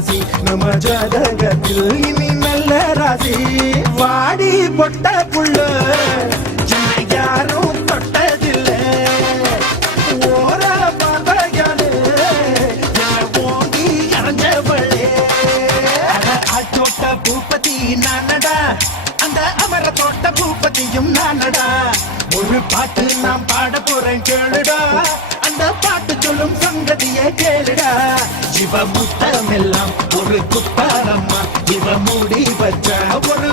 ராசி நம்ம ஜாதகத்தில் இனி நல்ல ராசி வாடி பொட்ட புள்ள யாரும் தொட்டதில்லை ஓர பார்வையாலே ஓங்கி இறஞ்சவளே ஆட்டோட்ட பூப்பதி நானடா அந்த அமர தோட்ட பூப்பதியும் நானடா ஒரு பாட்டு நாம் பாட போறேன் கேளுடா அந்த பாட்டு சொல்லும் சங்கதியை கேளுடா இவ முத்தமெல்லாம் ஒரு குத்தாரம்மா இவ மூடி வச்ச ஒரு